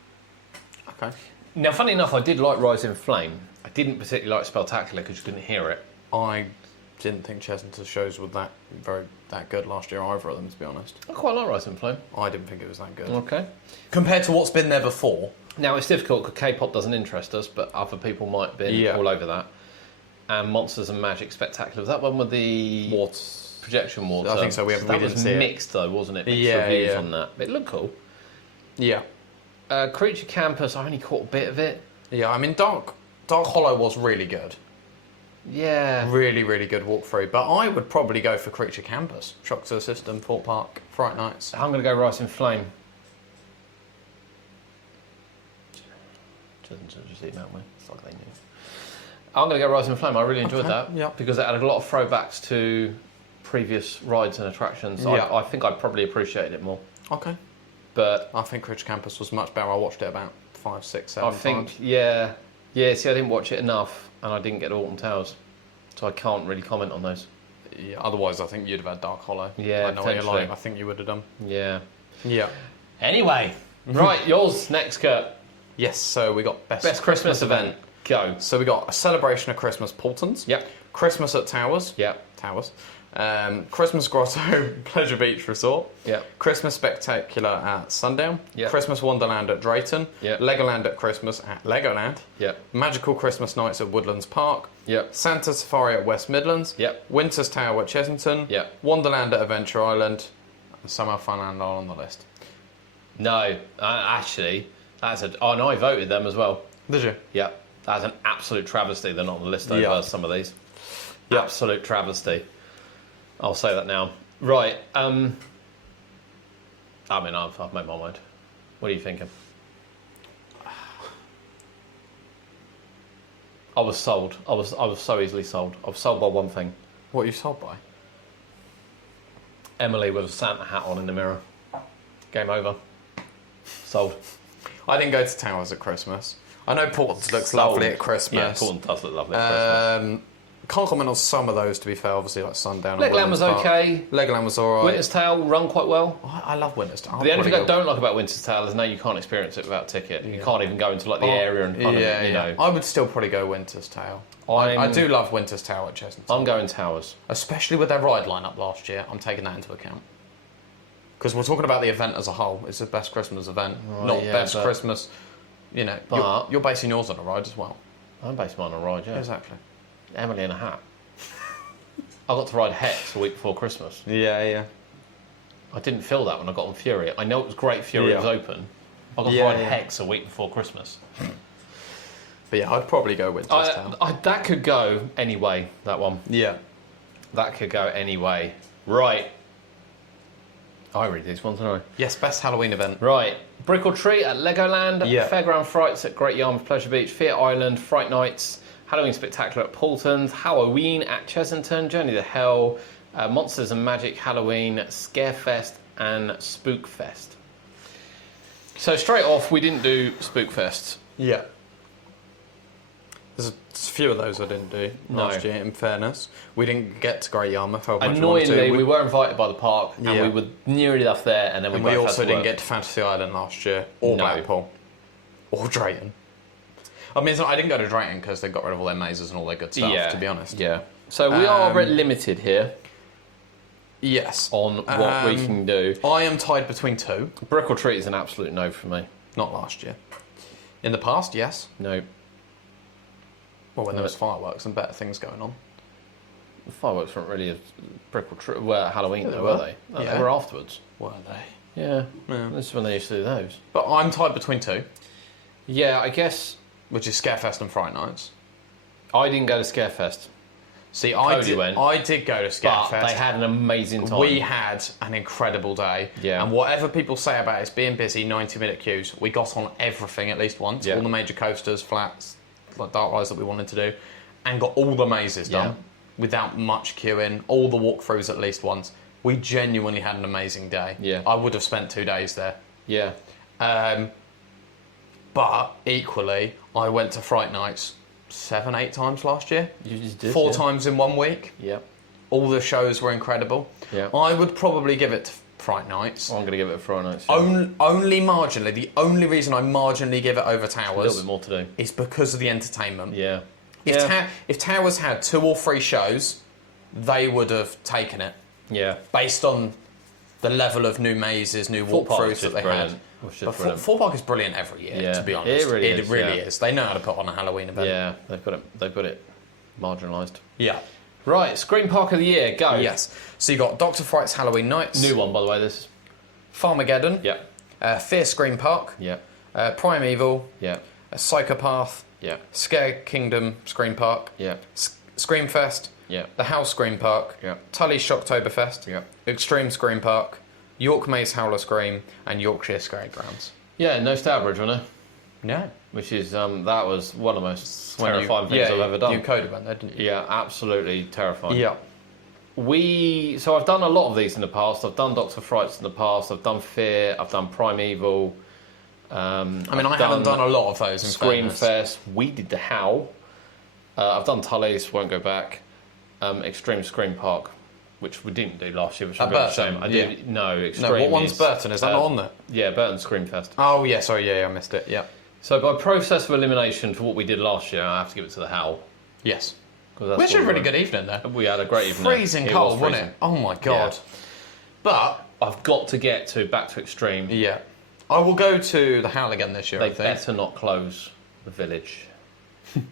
Okay. Now, funny enough, I did like Rising Flame. I didn't particularly like Spectacular because you couldn't hear it. I didn't think Chesington's shows were that good last year, either of them, to be honest. I quite like Rising Flame. I didn't think it was that good. Okay. Compared to what's been there before. Now, it's difficult because K-pop doesn't interest us, but other people might be all over that. And Monsters and Magic Spectacular. Was that one with the projection water? I think so. We didn't see it. Mixed, though, wasn't it? Mixed reviews on that. It looked cool. Yeah. Creature Campus, I only caught a bit of it. Yeah, I mean, Dark Hollow was really good. Yeah. Really, really good walkthrough. But I would probably go for Creature Campus. Shock to the System, Thorpe Park, Fright Nights. I'm going to go Rising Flame. Just email me. It's like they knew. I'm going to go Rising Flame. I really enjoyed that. Yeah. Because it had a lot of throwbacks to previous rides and attractions. Yeah. I think I probably appreciated it more. Okay. But I think Creature Campus was much better. I watched it about 5, 6, 7 times. I think, yeah. See, I didn't watch it enough, and I didn't get to Alton Towers. So I can't really comment on those. Yeah, otherwise I think you'd have had Dark Hollow. Yeah, I know what you're potentially. like. I think you would have done. Yeah. Yeah. Anyway. Right, yours next, Kurt. Yes, so we got Best Christmas event. Go. So we got a celebration of Christmas Paultons. Yep. Christmas at Towers. Yep. Towers. Christmas Grotto, Pleasure Beach Resort. Yep. Christmas Spectacular at Sundown. Yep. Christmas Wonderland at Drayton. Yep. Legoland at Christmas at Legoland. Yep. Magical Christmas Nights at Woodlands Park. Yep. Santa Safari at West Midlands. Yep. Winter's Tower at Chesington. Yep. Wonderland at Adventure Island. And Summer Funland are on the list. No, actually, that's and I voted them as well. Did you? Yep. That's an absolute travesty. They're not on the list over some of these. Yep. Absolute travesty. I'll say that now. Right. I mean, I've made my mind. What are you thinking? I was sold. I was so easily sold. I was sold by one thing. What are you sold by? Emily with a Santa hat on in the mirror. Game over. Sold. I didn't go to Towers at Christmas. I know Portland looks Sold. lovely at Christmas. Yeah, Portland does look lovely at Christmas. Can't comment on some of those, to be fair. Obviously, like Sundown. Legoland was okay. Legoland was alright. Winter's Tale run quite well. I love Winter's Tale. The only thing I don't like about Winter's Tale is now you can't experience it without a ticket. You can't even go into like the area and kind of, you know. I would still probably go Winter's Tale. I do love Winter's Tale at Chesington. I'm going Towers. Especially with their ride lineup last year. I'm taking that into account. Because we're talking about the event as a whole. It's the best Christmas event, not best Christmas. You know, But- you're basing yours on a ride as well. I'm based mine on a ride, yeah. Exactly. Emily in a hat. I got to ride Hex a week before Christmas. Yeah. I didn't feel that when I got on Fury. I know it was great Fury was open. I got to ride Hex a week before Christmas. But yeah, I'd probably go Winter's Tale. That could go anyway, that one. Yeah. That could go anyway. Right. I read these ones, don't I? Yes, best Halloween event. Right. Brick or Treat at Legoland. Yeah. Fairground Frights at Great Yarmouth Pleasure Beach. Fiat Island. Fright Nights. Halloween Spectacular at Paultons. Halloween at Chesington. Journey to Hell. Monsters and Magic Halloween. Scarefest and Spookfest. So straight off, we didn't do Spookfest. Yeah. There's a few of those I didn't do last year, in fairness. We didn't get to Great Yarmouth. Annoyingly, we were invited by the park, and we were near enough there, and then we also didn't get to Fantasy Island last year, or Blackpool, or Drayton. I mean, I didn't go to Drayton because they got rid of all their mazes and all their good stuff, to be honest. Yeah. So we are limited here. Yes. On what we can do. I am tied between two. Brick or Treat is an absolute no for me. Not last year. In the past, yes. No. Well, when there was fireworks and better things going on. The fireworks weren't really a Brick or Treat. Well, Halloween, though, were they? No, they were afterwards. Were they? Yeah. This is when they used to do those. But I'm tied between two. Yeah, I guess. Which is Scarefest and Fright Nights. I didn't go to Scarefest. See, Cody went. I did go to But Scatfest. they had an amazing time. We had an incredible day. Yeah. And whatever people say about it being busy, 90-minute queues, we got on everything at least once. Yeah. All the major coasters, flats, like dark rides that we wanted to do, and got all the mazes done without much queuing, all the walkthroughs at least once. We genuinely had an amazing day. Yeah. I would have spent 2 days there. Yeah. But equally, I went to Fright Nights 7, 8 times last year. You just did, 4 times in 1 week. Yeah. All the shows were incredible. Yeah. I would probably give it to Fright Nights. I'm going to give it a Friday night. Only marginally. The only reason I marginally give it over A Towers little bit more to do. is because of the entertainment. Yeah. If Towers had 2 or 3 shows, they would have taken it Yeah. based on the level of new mazes, new Thought Park walkthroughs was that just they brilliant. had. It was just But brilliant. Thought Park is brilliant every year, Yeah. to be honest. It really is, is. They know how to put on a Halloween event. Yeah, they've got it marginalised. Yeah. Right, Scream Park of the Year, go. Yes. So you got Dr. Fright's Halloween Nights. New one, by the way, this. Farmageddon. Yeah. Fear Scream Park. Yeah. Primeval. Yeah. Psychopath. Yeah. Scare Kingdom Scream Park. Yeah. Screamfest. Yeah. The House Scream Park. Yeah. Tully Shocktoberfest. Yeah. Extreme Scream Park. York Maze Howler Scream. And Yorkshire Scaregrounds. Yeah, no Stourbridge, wasn't it? No. Which is, that was one of the most terrifying things I've ever done. You coded one there, didn't you? Yeah, absolutely terrifying. Yeah. So I've done a lot of these in the past. I've done Dr. Frights in the past. I've done Fear. I've done Primeval. I haven't done a lot of those in fairness. Screamfest. We did the Howl. I've done Tully's. Won't go back. Extreme Scream Park, which we didn't do last year, which is a real shame. I did. No, Extreme. No, what one's Burton? Is that not on there? Yeah, Burton Screamfest. Oh yeah, sorry, yeah, I missed it. Yeah. So by process of elimination for what we did last year, I have to give it to the Howl. Yes. That's We actually had a what really good evening there. We had a great evening. Freezing cold, wasn't freezing. it? Oh my god. Yeah. But I've got to get back to Extreme. yeah, I will go to the Howl again this year. They I think. better not close the village. That's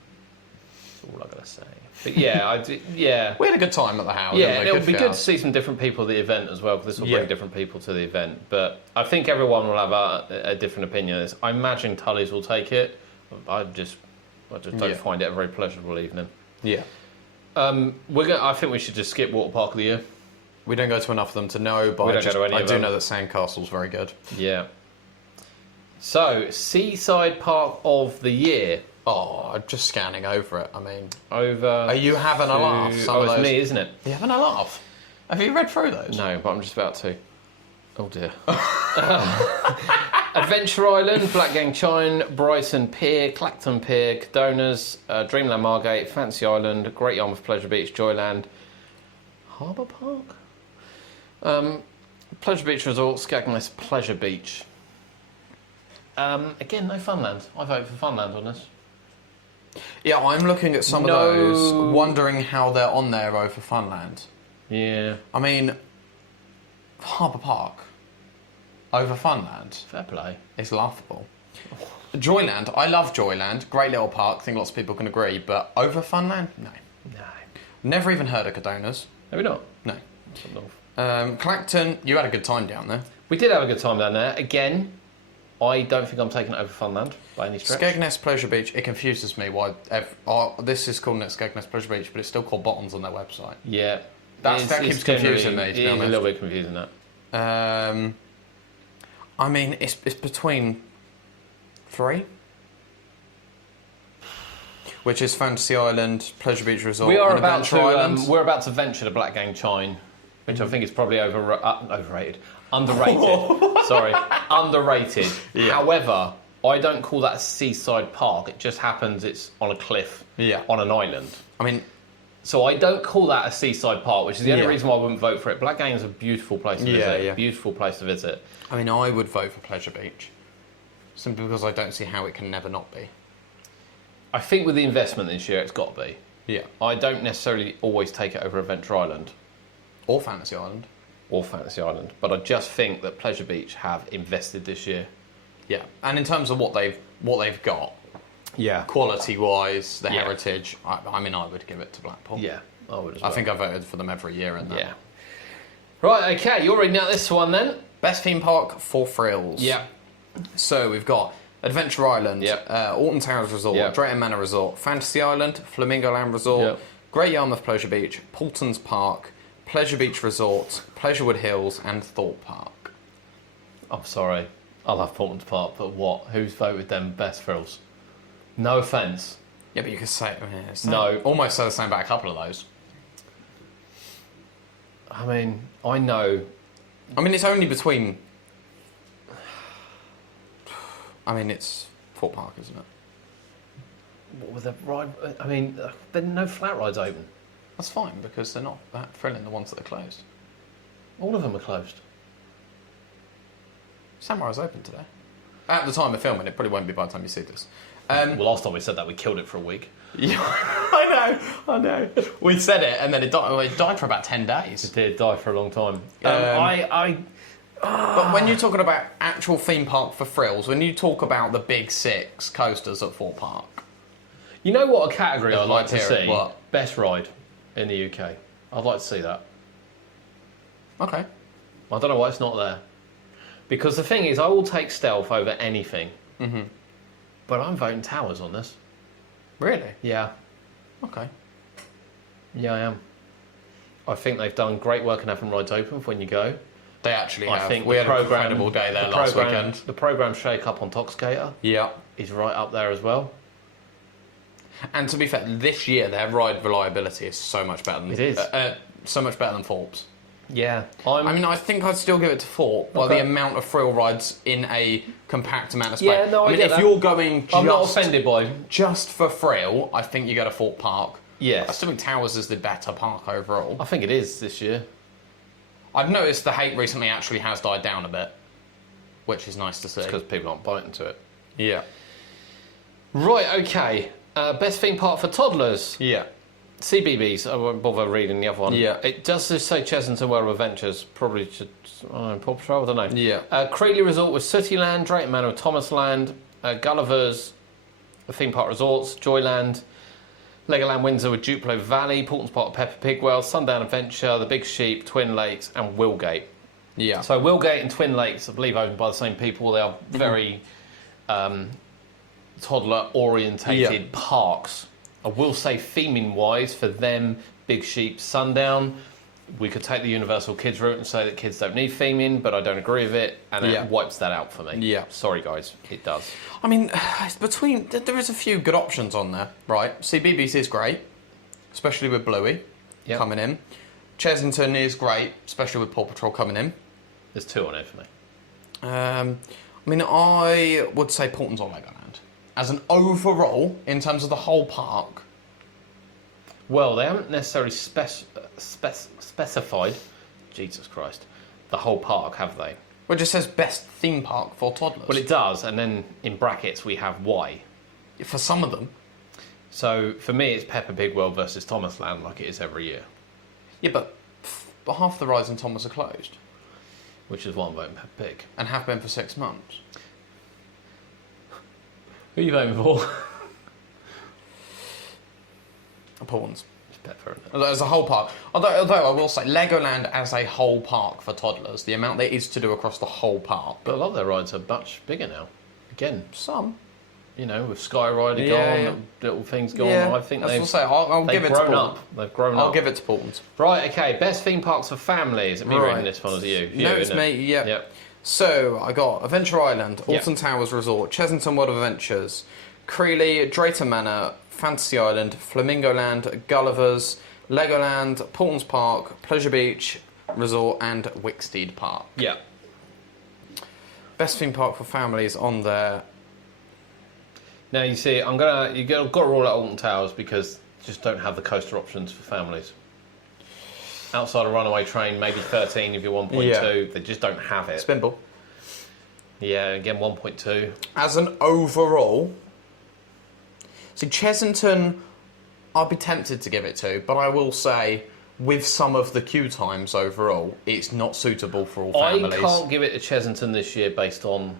all I gotta say. But yeah, yeah. We had a good time at the Howl. Yeah, didn't we? and it'll be good to hours. see some different people at the event as well, because this will Yeah. bring different people to the event. But I think everyone will have a different opinion. I imagine Tully's will take it. I just don't find it a very pleasurable evening. Yeah. I think we should just skip Water Park of the Year. We don't go to enough of them to know, but We don't go to any I of do them. know that Sandcastle's very good. Yeah. So, Seaside Park of the Year. Oh, I'm just scanning over it. I mean, Over. are you having a laugh? Some of it's those- me, isn't it? Are you having a laugh? Have you read through those? No, but I'm just about to. Oh dear. Adventure Island, Black Gang Chine, Brighton Pier, Clacton Pier, Cadonas, Dreamland Margate, Fancy Island, Great Yarmouth Pleasure Beach, Joyland, Harbour Park, Pleasure Beach Resort, Skegness Pleasure Beach. Again, no Funland. I vote for Funland on this. Yeah, I'm looking at some No. of those, wondering how they're on there over Funland. Yeah, I mean, Harbour Park over Funland fair play. is laughable. Joyland, I love Joyland. Great little park, think lots of people can agree, but over Funland? No. No, Never even heard of Cadonas. maybe not. No. No. Clacton, you had a good time down there. We did have a good time down there. Again, I don't think I'm taking it over Funland by any stretch. Skegness Pleasure Beach, it confuses me why this is called Skegness Pleasure Beach, but it's still called Bottoms on their website. Yeah. That It's keeps confusing me, to be It is a honest. little bit confusing, that. I mean, it's between 3, which is Fantasy Island, Pleasure Beach Resort, We are and about Adventure to Island. we're about to venture to Black Gang Chine, which I think is probably overrated. Underrated. Sorry. Underrated. Yeah. However, I don't call that a seaside park. It just happens it's on a cliff Yeah. on an island. I mean, So I don't call that a seaside park, which is the only Yeah. reason why I wouldn't vote for it. Black Gang is a beautiful place to Yeah, visit. yeah. Beautiful place to visit. I would vote for Pleasure Beach, simply because I don't see how it can never not be. I think with the investment this year, it's got to be. Yeah. I don't necessarily always take it over Adventure Island Or Fantasy Island. or Fantasy Island, but I just think that Pleasure Beach have invested this year. Yeah. And in terms of what they've got, Yeah. quality wise, the Yeah. heritage, I mean, I would give it to Blackpool. Yeah, I would as I well. think I voted for them every year in that. Yeah. Right, okay, you're reading out this one then. Best theme park for thrills. Yeah. So we've got Adventure Island, Yep. Alton Towers Resort, Yep. Drayton Manor Resort, Fantasy Island, Flamingo Land Resort, Great Yarmouth Pleasure Beach, Poultons Park, Pleasure Beach Resort, Pleasurewood Hills, and Thorpe Park. I'm sorry. I love Portland's Park, but what? Who's voted them best thrills? No offence. Yeah, but you could say No. almost say the same about a couple of those. I mean, I know. I mean, it's only between. I mean, it's Thorpe Park, isn't it? What with the ride? I mean, there are no flat rides open. That's fine because they're not that thrilling. The ones that are closed. All of them are closed. Samurai's open today. At the time of filming, it probably won't be by the time you see this. Well, last time we said that, we killed it for a week. Yeah, I know. We said it, and then it died for about 10 days. It did die for a long time. But when you're talking about actual theme park for thrills, when you talk about the big 6 coasters at Thorpe Park, you know what a category I'd like to see? What? Best ride in the UK. I'd like to see that. Okay. I don't know why it's not there. Because the thing is, I will take stealth over anything. Mm-hmm. But I'm voting Towers on this. Really? Yeah. Okay. Yeah, I am. I think they've done great work in having rides open for when you go. They actually I have. think We had an incredible day there last weekend. The programme Shake Up on Toxcater is right up there as well. And to be fair, this year their ride reliability is so much better than It is. So much better than Thorpe's. Yeah. I mean, I think I'd still give it to Thorpe by the amount of thrill rides in a compact amount of space. Yeah, no, I mean, get if that. you're going I'm not offended by just for thrill, I think you go to Thorpe Park. Yes. I still think Towers is the better park overall. I think it is this year. I've noticed the hate recently actually has died down a bit, which is nice to see. It's because people aren't biting to it. Yeah. Right, okay. Best theme park for toddlers. Yeah. CBBS, I won't bother reading the other one. Yeah. It does just say Chesington World of Adventures. Probably should, I don't know, Paw Patrol, I don't know. Yeah. Creeley Resort was Sootyland, Drayton Manor with Thomasland, Gulliver's, the theme park resorts, Joyland, Legoland Windsor with Duplo Valley, Portland's Park with Peppa Pig World, Sundown Adventure, The Big Sheep, Twin Lakes, and Willgate. Yeah. So Willgate and Twin Lakes, I believe, owned by the same people. They are very toddler-orientated parks. I will say, theming-wise, for them, Big Sheep, Sundown, we could take the Universal Kids route and say that kids don't need theming, but I don't agree with it, and it wipes that out for me. Yeah. Sorry, guys, it does. I mean, it's between... There is a few good options on there, right? CBBS is great, especially with Bluey coming in. Chesington is great, especially with Paw Patrol coming in. There's 2 on it for me. I mean, I would say Portland's on Legoland. As an overall, in terms of the whole park. Well, they haven't necessarily specified, Jesus Christ, the whole park, have they? Well, it just says best theme park for toddlers. Well, it does, and then in brackets we have why. For some of them. So, for me, it's Peppa Pig World versus Thomasland, like it is every year. Yeah, but half the rides in Thomas are closed. Which is why I'm voting Peppa Pig. And have been for 6 months. Who are you voting for? Portland's. It's Peppa, isn't it? As a whole park. Although I will say, Legoland as a whole park for toddlers, the amount there is to do across the whole park. But a lot of their rides are much bigger now. Again, some. You know, with Skyrider gone, little things gone. Yeah, I think they've give it to grown up. They've grown up. I'll give it to Portland's. Right, okay. Best theme parks for families. Is it me reading this one, or is it you? No, it's me, yeah. Yep. So, I got Adventure Island, Alton Towers Resort, Chesington World of Adventures, Creeley, Drayton Manor, Fantasy Island, Flamingo Land, Gulliver's, Legoland, Portland's Park, Pleasure Beach Resort, and Wicksteed Park. Yeah. Best theme park for families on there. Now you see, you've got to rule out Alton Towers because just don't have the coaster options for families. Outside a runaway train, maybe 13 if you're 1.2. They just don't have it. Spinball. Yeah, again 1.2. As an overall, see Chesington, I'd be tempted to give it to, but I will say, with some of the queue times overall, it's not suitable for all families. I can't give it to Chesington this year based on...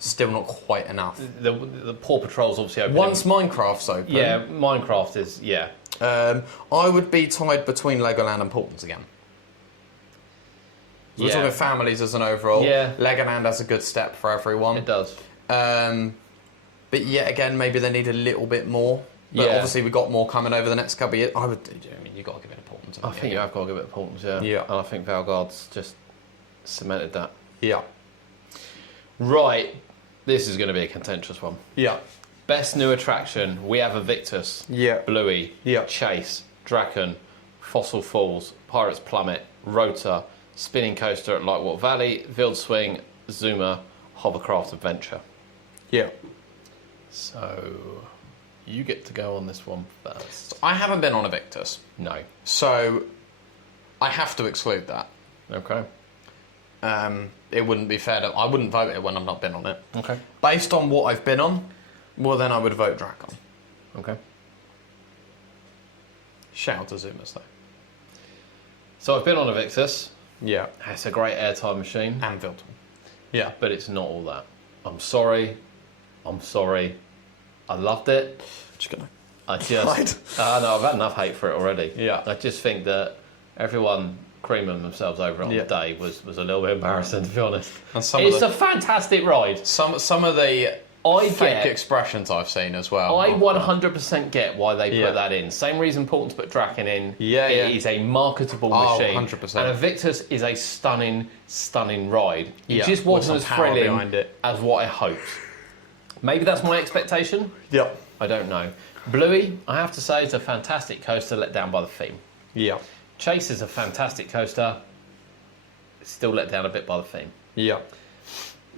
Still not quite enough. The Paw Patrol's obviously open. Once Minecraft's open. Yeah, Minecraft is, yeah. I would be tied between Legoland and Portland's again. So we're talking families as an overall. Yeah. Legoland has a good step for everyone. It does. But yet again, maybe they need a little bit more But obviously we've got more coming over the next couple of years. I mean, you've got to give it importance. I think you have got to give it importance, yeah. Yeah. And I think Valgard's just cemented that. Yeah. Right, this is going to be a contentious one. Yeah. Best new attraction, we have Evictus, Yeah. Bluey, Yeah. Chase, Draken, Fossil Falls, Pirates Plummet, Rota, Spinning Coaster at Lightwater Valley, Vild Swing, Zuma, Hovercraft Adventure. Yeah. So, you get to go on this one first. I haven't been on Evictus, No. so I have to exclude that. Okay. It wouldn't be fair I wouldn't vote it when I've not been on it. Okay. Based on what I've been on, well then I would vote Drakon. Okay. Shout out to Zumas though. So I've been on Evictus. Yeah. It's a great airtime machine. And Vilton. Yeah. But it's not all that. I'm sorry. I loved it. Just gonna... No, I've had enough hate for it already. Yeah. I just think that everyone creaming themselves over it on the day was a little bit embarrassing, to be honest. And it's a fantastic ride. Some of the fake expressions I've seen as well. I 100% get why they put that in. Same reason Portland put Draken in. It is a marketable machine. 100%. And Evictus is a stunning ride. It just wasn't as thrilling thrilling as what I hoped. Maybe that's my expectation. Yep. I don't know. Bluey, I have to say, is a fantastic coaster let down by the theme. Yeah. Chase is a fantastic coaster. Still let down a bit by the theme. Yeah.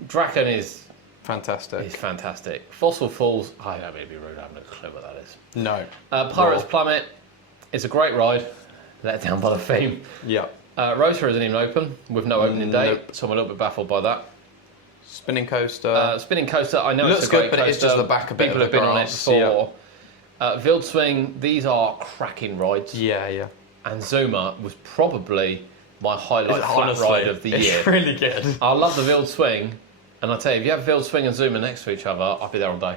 Draken is fantastic. It's fantastic. Fossil Falls, I don't mean to be rude, I haven't a clue what that is. No. Pirates Plummet is a great ride, let down by the theme. Yeah. Rota isn't even open, with no opening date, so I'm a little bit baffled by that. Spinning Coaster. Spinning Coaster, I know looks it's a great good, but coaster. it's just the back a bit People of have the been on it grass, before. Vild Swing, these are cracking rides. Yeah. And Zuma was probably my highlight flat ride of the year. It's really good. I love the Vild Swing, and I tell you, if you have Vild Swing and Zuma next to each other, I'll be there all day.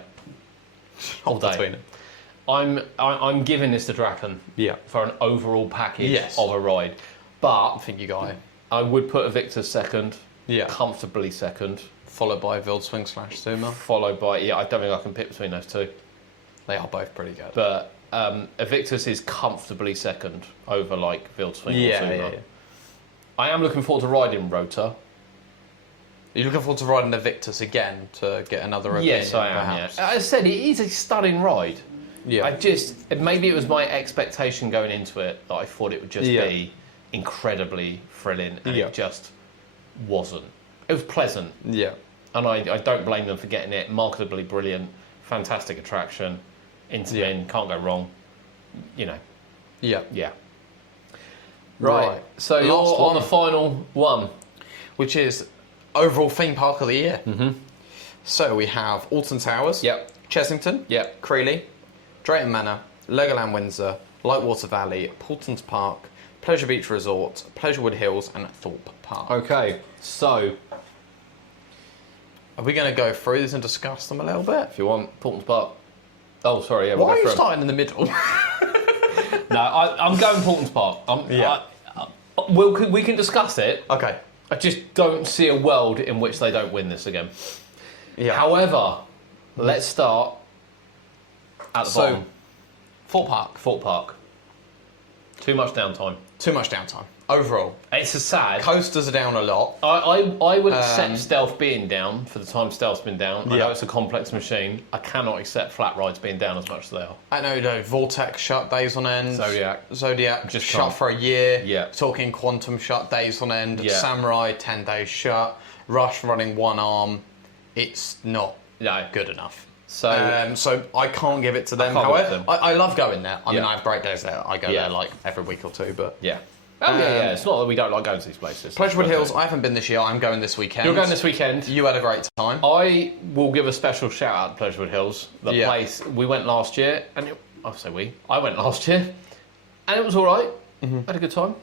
All day. Between it. I'm giving this to Draken. Yeah. For an overall package of a ride, but I think you got it. I would put Evictus second. Yeah. Comfortably second. Followed by Vild Swing / Zuma. Followed by I don't think I can pick between those two. They are both pretty good. But Evictus is comfortably second over like Vild Swing or Zuma. Yeah. I am looking forward to riding Rota. Are you looking forward to riding Evictus again to get another opinion? Yes, I am. Perhaps? Yeah. As I said, it is a stunning ride. Yeah. Maybe it was my expectation going into it that I thought it would just be incredibly thrilling, and it just wasn't. It was pleasant. Yeah. And I don't blame them for getting it. Marketably brilliant, fantastic attraction, can't go wrong. You know. Yeah. Yeah. Right. So you're on the final one, which is overall theme park of the year. Mm-hmm. So we have Alton Towers. Yep. Chessington. Yep. Creeley. Drayton Manor. Legoland Windsor. Lightwater Valley. Poulton's Park. Pleasure Beach Resort. Pleasurewood Hills and Thorpe Park. Okay. So are we going to go through this and discuss them a little bit? If you want, Portland's Park. Oh, sorry. Yeah. Why are you starting in the middle? No, I'm going Portland's Park. We can discuss it. Okay. I just don't see a world in which they don't win this again. Yeah. However, let's start at the bottom. Thorpe Park. Thorpe Park. Too much downtime. Too much downtime. Overall. It's a sad. Coasters are down a lot. I would accept Stealth being down for the time Stealth's been down. I know it's a complex machine. I cannot accept flat rides being down as much as they are. I know, Vortex shut days on end. Zodiac just shut can't. For a year. Yeah. Talking Quantum shut days on end. Yeah. Samurai 10 days shut. Rush running one arm. It's not good enough. So I can't give it to them. However, I love going there. I mean, I have great days there. I go there like every week or two. But yeah. It's not that we don't like going to these places. Pleasurewood Hills, I haven't been this year. I'm going this weekend. You're going this weekend. You had a great time. I will give a special shout out to Pleasurewood Hills. The place, we went last year, and I went last year, and it was all right. Mm-hmm. Had a good time.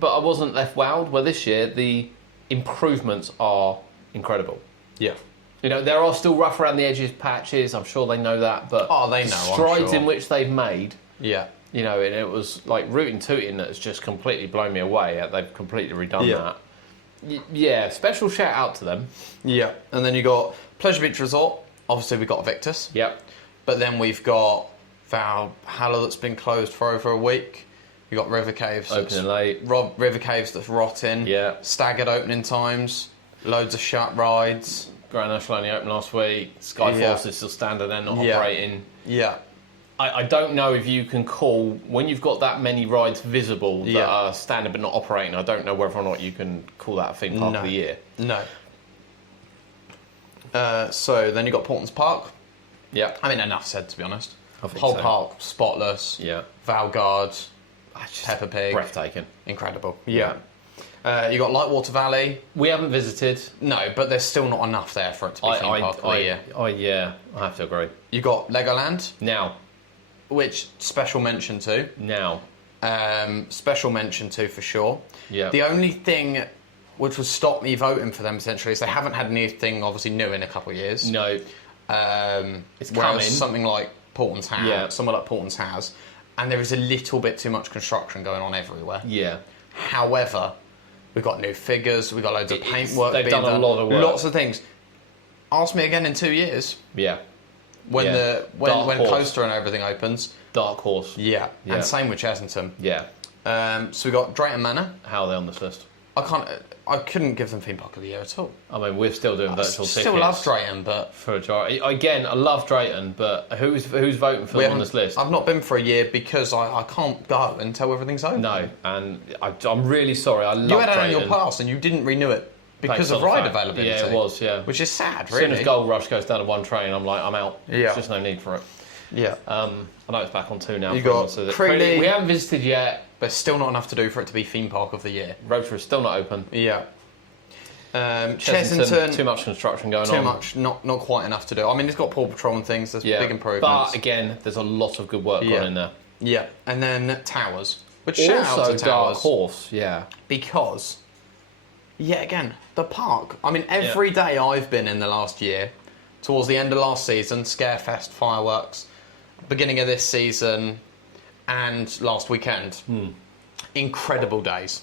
But I wasn't left wowed, where this year, the improvements are incredible. Yeah. You know, there are still rough around the edges patches, I'm sure they know that, but they know, the strides in which they've made... Yeah. You know, and it was like Rootin' Tootin' that's just completely blown me away. They've completely redone that. Special shout out to them. Yeah, and then you got Pleasure Beach Resort. Obviously, we've got Evictus. Yep. But then we've got Valhalla that's been closed for over a week. You got River Caves Opening late. River Caves that's rotting. Yeah. Staggered opening times. Loads of shut rides. Grand National only opened last week. Skyforce is still standing and not operating. Yeah. I don't know if you can call, when you've got that many rides visible that are standing but not operating, I don't know whether or not you can call that a theme park of the year. No. So then you got Portland's Park. Yeah. I mean, enough said, to be honest. I think Whole so. park, spotless. Yeah. Valgard, Peppa Pig. Breathtaking. Incredible. Yeah. You got Lightwater Valley. We haven't visited. No, but there's still not enough there for it to be theme park of the year. Yeah, I have to agree. You got Legoland, Now. which special mention to. Now. Special mention to for sure. Yeah. The only thing which would stop me voting for them essentially is they haven't had anything obviously new in a couple of years. No. It's coming. Something like Portland's has, Yeah. somewhere like Portland's has, and there is a little bit too much construction going on everywhere. Yeah. However, we've got new figures, we've got loads of paintwork. They've being done a lot of work. Lots of things. Ask me again in 2 years Yeah. when Dark when Horse. Coaster and everything opens. Dark Horse. Yeah, Yeah. and same with Chessington. Yeah. So we got Drayton Manor. How are they on this list? I couldn't give them theme park of the year at all. I mean, we're still doing I virtual still tickets. love Drayton, but For a jar. Again, I love Drayton, but who's voting for we them on haven't- this list? I've not been for a year because I can't go until everything's open. No, and I'm really sorry. I love You had it on Drayton. your pass and you didn't renew it because Based of on the ride fact- availability. Yeah, it was, yeah. Which is sad, As soon really. as Gold Rush goes down to one train, I'm like, I'm out. Yeah. There's just no need for it. Yeah, I know it's back on two now. You for got everyone, so that- Creeley. We haven't visited yet. but still not enough to do for it to be theme park of the year. Rotorua is still not open. Yeah. Chessington, Chessington, too much construction going on. too much, not quite enough to do. I mean, it's got Paw Patrol and things. There's Yeah. big improvements. But again, there's a lot of good work Yeah. gone in there. Yeah, and then Towers. Which shout out Also, to Dark Towers Horse. Yeah. because, yet again, the park. I mean, every day I've been in the last year, towards the end of last season, Scarefest fireworks, beginning of this season, and last weekend. Incredible days.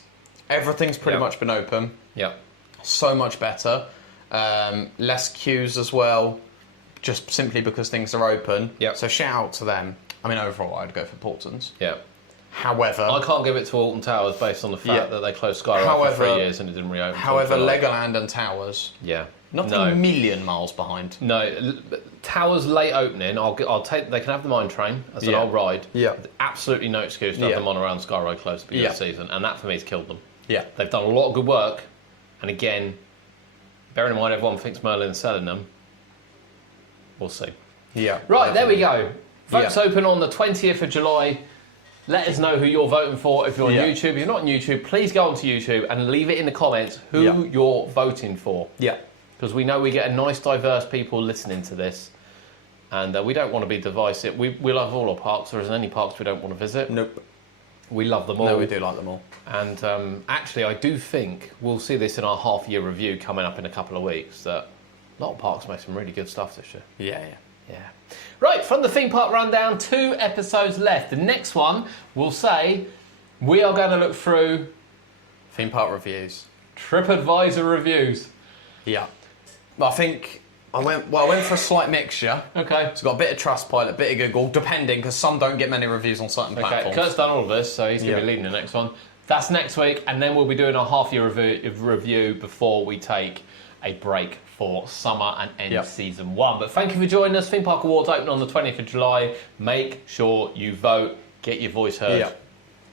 Everything's pretty much been open. Yeah. So much better. Less queues as well, just simply because things are open. Yep. So shout out to them. I mean, overall, I'd go for Portons. Yeah. However, I can't give it to Alton Towers based on the fact that they closed Skyride for However- 3 years and it didn't reopen. however, until July. Legoland and Towers, Yeah. not No. a million miles behind. No, Towers late opening. I'll take. They can have the mine train as an Yeah. old ride. Yeah. Absolutely no excuse to have Yeah. them on around Skyride close to the beginning of the Yeah. season, and that for me has killed them. Yeah. They've done a lot of good work, and again, bearing in mind everyone thinks Merlin's selling them. We'll see. Yeah. Right, there we definitely. go. Votes open on the 20th of July. Let us know who you're voting for. If you're on Yeah. YouTube, if you're not on YouTube, please go onto YouTube and leave it in the comments who Yeah. you're voting for. Yeah. Because we know we get a nice, diverse people listening to this. And we don't want to be divisive. We love all our parks. There isn't any parks we don't want to visit. Nope. We love them all. No, we do like them all. And actually, I do think we'll see this in our half-year review coming up in a couple of weeks, that a lot of parks make some really good stuff this year. Yeah, yeah. Yeah. Right, from the theme park rundown, 2 episodes left. The next one, we'll say, we are going to look through Theme park reviews. TripAdvisor reviews. Yeah. Well, I think I went for a slight mixture. Okay. So got a bit of Trustpilot, a bit of Google, depending, because some don't get many reviews on certain Okay, platforms. Kurt's done all of this, so he's going to be leading the next one. That's next week, and then we'll be doing our half-year review before we take a break for summer and end season 1. But thank you for joining us. Theme Park Awards open on the 20th of July. Make sure you vote, get your voice heard. Yep.